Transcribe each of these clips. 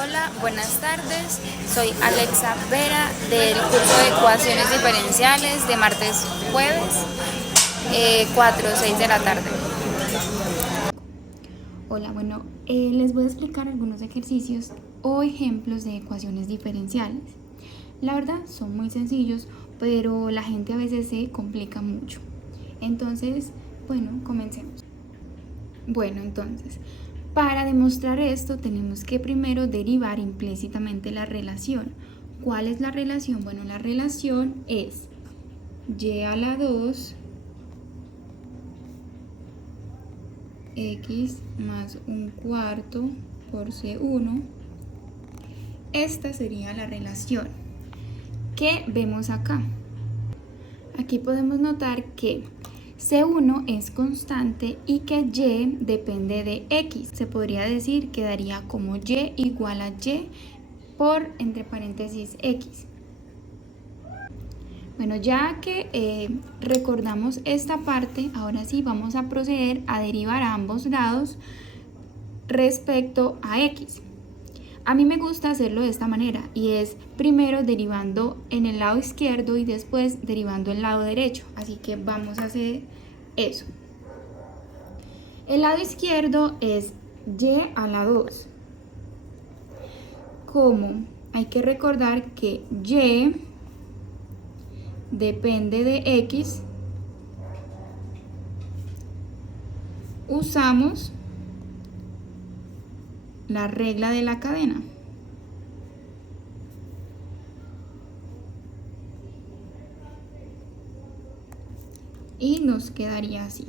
Hola, buenas tardes. Soy Alexa Vera del curso de ecuaciones diferenciales de martes jueves 4 o 6 de la tarde. Hola, les voy a explicar algunos ejercicios o ejemplos de ecuaciones diferenciales. La verdad son muy sencillos, pero la gente a veces se complica mucho. Entonces, comencemos. Para demostrar esto tenemos que primero derivar implícitamente la relación. ¿Cuál es la relación? Bueno, la relación es y a la 2 x más un cuarto por c1. Esta sería la relación. ¿Qué vemos acá? Aquí podemos notar que C1 es constante y que Y depende de X. Se podría decir que daría como Y igual a Y por entre paréntesis X. Bueno, ya que recordamos esta parte, ahora sí vamos a proceder a derivar a ambos lados respecto a X. A mí me gusta hacerlo de esta manera y es primero derivando en el lado izquierdo y después derivando en el lado derecho. Así que vamos a hacer eso. El lado izquierdo es y a la 2. Como hay que recordar que y depende de X, usamos la regla de la cadena. Y nos quedaría así.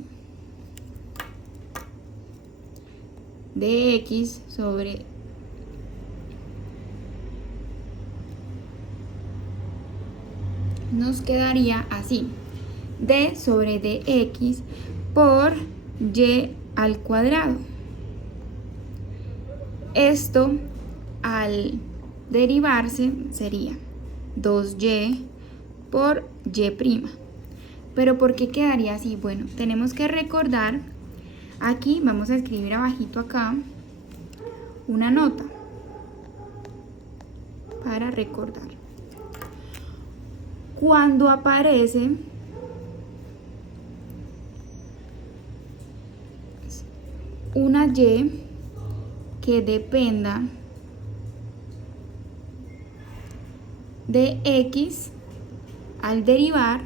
De X sobre nos quedaría así. D sobre dx por y al cuadrado. Esto al derivarse sería 2y por y'. Pero ¿por qué quedaría así? Bueno, tenemos que recordar, aquí vamos a escribir abajito acá una nota para recordar. Cuando aparece una y que dependa de x, al derivar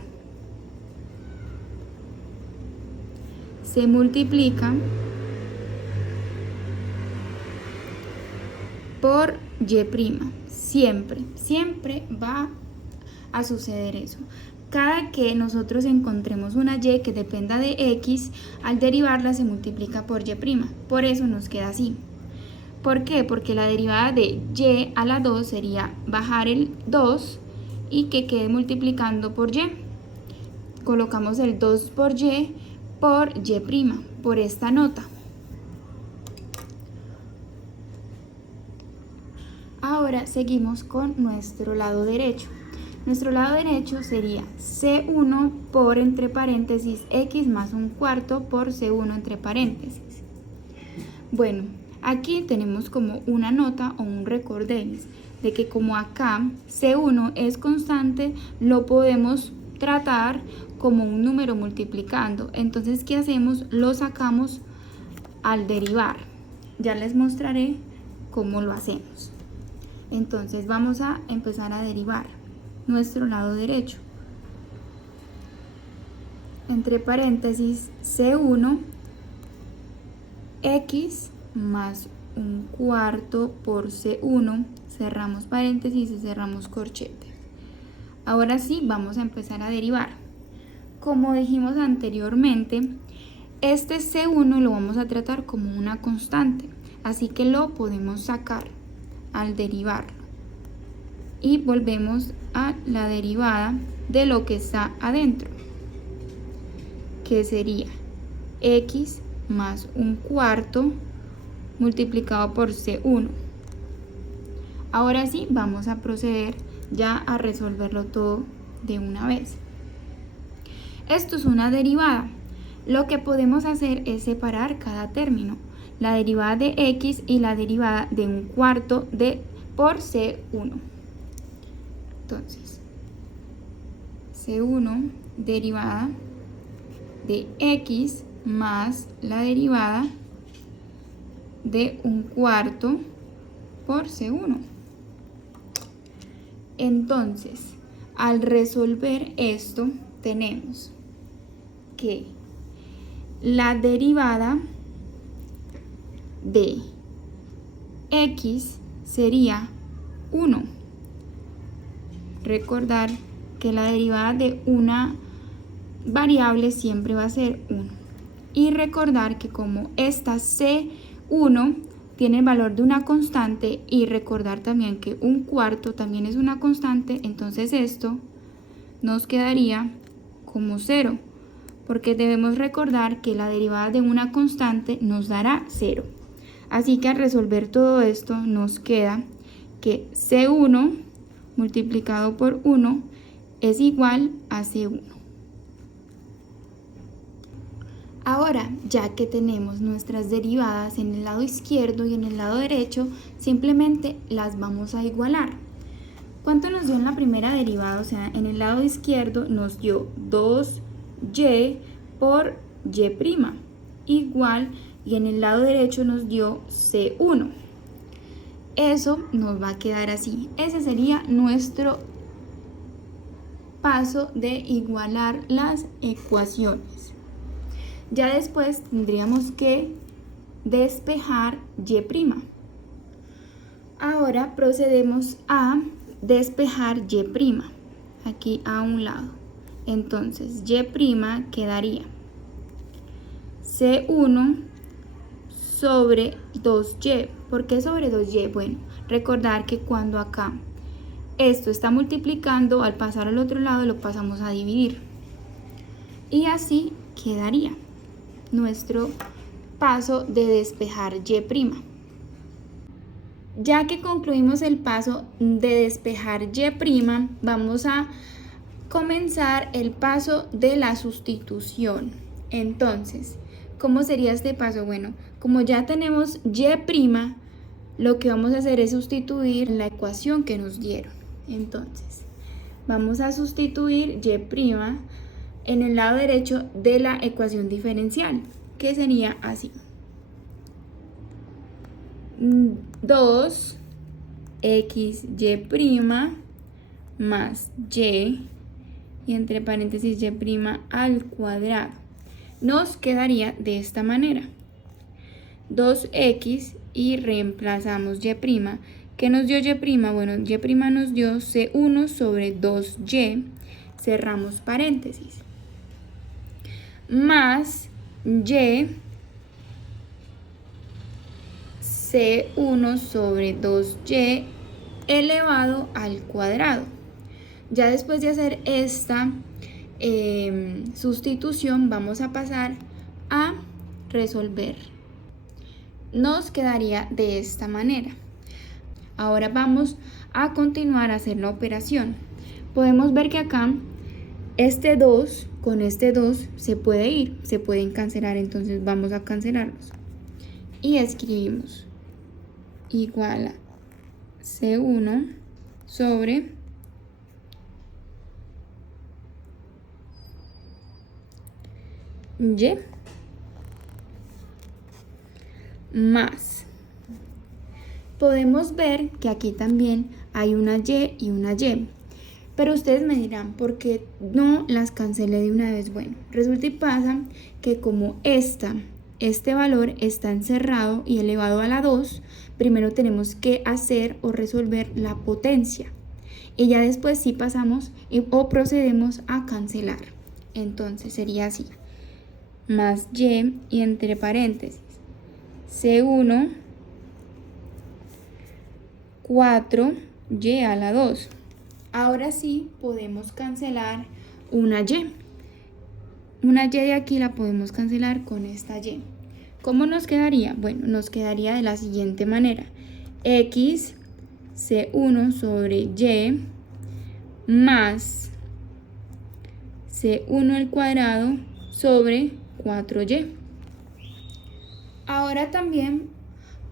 se multiplica por y'. Siempre va a suceder eso. Cada que nosotros encontremos una y que dependa de x, al derivarla se multiplica por y'. Por eso nos queda así. ¿Por qué? Porque la derivada de y a la 2 sería bajar el 2 y que quede multiplicando por y. Colocamos el 2 por y', por esta nota. Ahora seguimos con nuestro lado derecho. Nuestro lado derecho sería C1 por entre paréntesis X más un cuarto por C1 entre paréntesis. Bueno, aquí tenemos como una nota o un recordéis de que como acá C1 es constante, lo podemos tratar como un número multiplicando. Entonces, ¿qué hacemos? Lo sacamos al derivar. Ya les mostraré cómo lo hacemos. Entonces, vamos a empezar a derivar nuestro lado derecho. Entre paréntesis C1 X más un cuarto por C1, cerramos paréntesis y cerramos corchetes. Ahora sí, vamos a empezar a derivar. Como dijimos anteriormente, este C1 lo vamos a tratar como una constante, así que lo podemos sacar al derivarlo. Y volvemos a la derivada de lo que está adentro, que sería X más un cuarto multiplicado por C1. Ahora sí, vamos a proceder ya a resolverlo todo de una vez. Esto es una derivada. Lo que podemos hacer es separar cada término. la derivada de x y la derivada de 1/4 por C1. Entonces, C1 derivada de x más la derivada de 1/4 por C1. Entonces, al resolver esto, tenemos que la derivada de x sería 1. Recordar que la derivada de una variable siempre va a ser 1. Y recordar que como esta C1 tiene el valor de una constante, y recordar también que 1/4 también es una constante, entonces esto nos quedaría como 0, porque debemos recordar que la derivada de una constante nos dará 0. Así que al resolver todo esto nos queda que C1 multiplicado por 1 es igual a C1. Ahora, ya que tenemos nuestras derivadas en el lado izquierdo y en el lado derecho, simplemente las vamos a igualar. ¿Cuánto nos dio en la primera derivada? O sea, en el lado izquierdo nos dio 2y por y' igual, y en el lado derecho nos dio C1. Eso nos va a quedar así. Ese sería nuestro paso de igualar las ecuaciones. Ya después tendríamos que despejar y'. Ahora procedemos a despejar y', aquí a un lado. Entonces y' quedaría C1 sobre 2y. ¿Por qué sobre 2y? Bueno, recordar que cuando acá esto está multiplicando, al pasar al otro lado lo pasamos a dividir. Y así quedaría nuestro paso de despejar y'. Ya que concluimos el paso de despejar y', vamos a comenzar el paso de la sustitución. Entonces, ¿cómo sería este paso? Bueno, como ya tenemos y', lo que vamos a hacer es sustituir la ecuación que nos dieron. Entonces, vamos a sustituir y' en el lado derecho de la ecuación diferencial, que sería así: 2xy' más y entre paréntesis y' al cuadrado. Nos quedaría de esta manera: 2x y reemplazamos y'. ¿Qué nos dio y'? Bueno, y' nos dio C1 sobre 2y, cerramos paréntesis, más y C1 sobre 2y elevado al cuadrado. Ya después de hacer esta sustitución, vamos a pasar a resolver. Nos quedaría de esta manera. Ahora vamos a continuar a hacer la operación. Podemos ver que acá este 2 con este 2 se puede ir, se pueden cancelar, entonces vamos a cancelarlos. Y escribimos igual a C1 sobre y más. Podemos ver que aquí también hay una y y una y. Pero ustedes me dirán, ¿por qué no las cancelé de una vez? Bueno, resulta y pasa que como este valor está encerrado y elevado a la 2, primero tenemos que hacer o resolver la potencia. Y ya después sí pasamos o procedemos a cancelar. Entonces sería así: más y entre paréntesis C1 4y a la 2. Ahora sí podemos cancelar una y. Una y de aquí la podemos cancelar con esta y. ¿Cómo nos quedaría? Bueno, nos quedaría de la siguiente manera: x C1 sobre y más C1 al cuadrado sobre 4y. Ahora también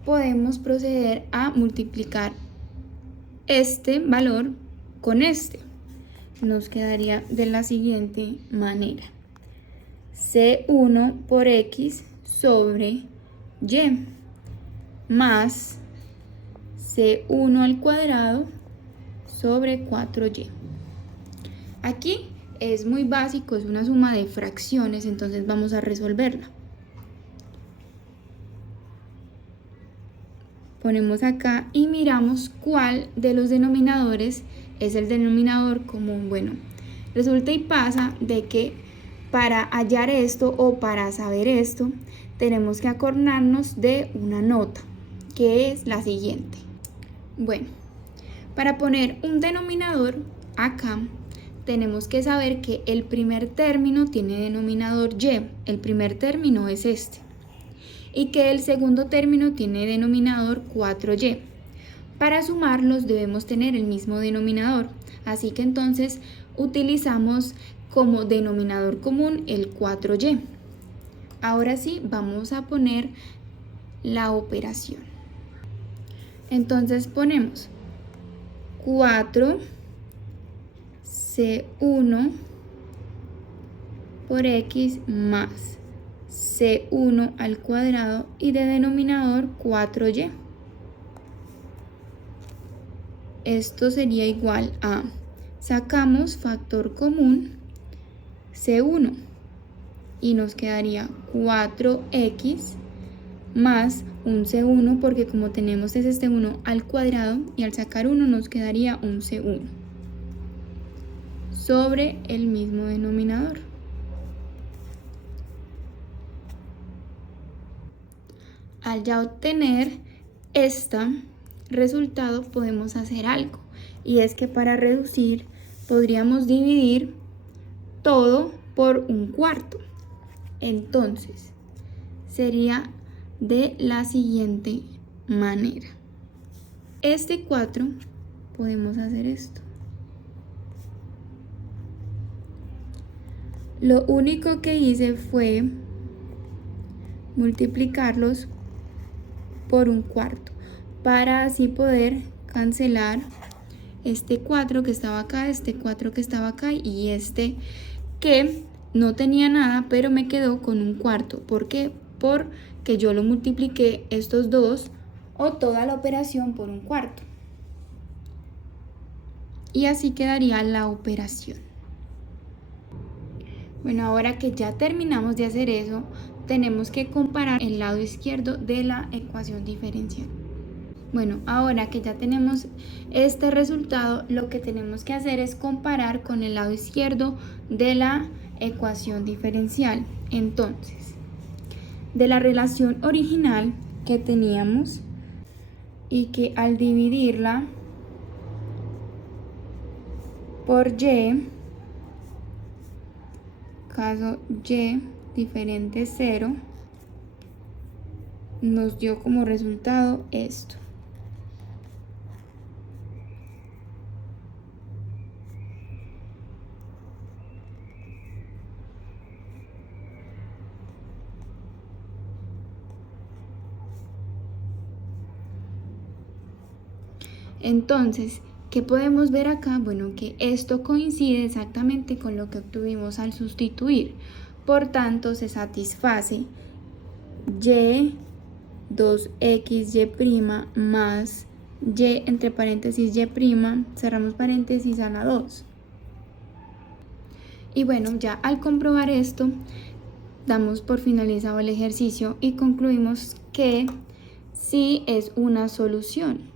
podemos proceder a multiplicar este valor con este. Nos quedaría de la siguiente manera: C1 por X sobre Y más C1 al cuadrado sobre 4Y. Aquí es muy básico, es una suma de fracciones, entonces vamos a resolverla. Ponemos acá y miramos cuál de los denominadores es el denominador común. Bueno, resulta y pasa de que para hallar esto o para saber esto, tenemos que acordarnos de una nota, que es la siguiente. Bueno, para poner un denominador acá, tenemos que saber que el primer término tiene denominador y, el primer término es este, y que el segundo término tiene denominador 4y. Para sumarlos debemos tener el mismo denominador, así que entonces utilizamos como denominador común el 4y. Ahora sí, vamos a poner la operación. Entonces ponemos 4 C1 por X más C1 al cuadrado y de denominador 4y. Esto sería igual a, sacamos factor común C1 y nos quedaría 4X más un C1, porque como tenemos es este 1 al cuadrado y al sacar 1 nos quedaría un C1 sobre el mismo denominador. Al ya obtener este resultado podemos hacer algo, y es que para reducir podríamos dividir todo por un cuarto. Entonces sería de la siguiente manera: este 4 podemos hacer esto. Lo único que hice fue multiplicarlos por un cuarto para así poder cancelar este 4 que estaba acá, este 4 que estaba acá y este que no tenía nada, pero me quedó con un cuarto. ¿Por qué? Porque yo lo multipliqué estos dos o toda la operación por un cuarto. Y así quedaría la operación. Bueno, ahora que ya terminamos de hacer eso, tenemos que comparar el lado izquierdo de la ecuación diferencial. Bueno, ahora que ya tenemos este resultado, lo que tenemos que hacer es comparar con el lado izquierdo de la ecuación diferencial. Entonces, de la relación original que teníamos y que al dividirla por y, caso y diferente 0, nos dio como resultado esto. Entonces, ¿qué podemos ver acá? Bueno, que esto coincide exactamente con lo que obtuvimos al sustituir. Por tanto, se satisface y 2xy más y entre paréntesis y', cerramos paréntesis a la 2. Y bueno, ya al comprobar esto, damos por finalizado el ejercicio y concluimos que sí es una solución.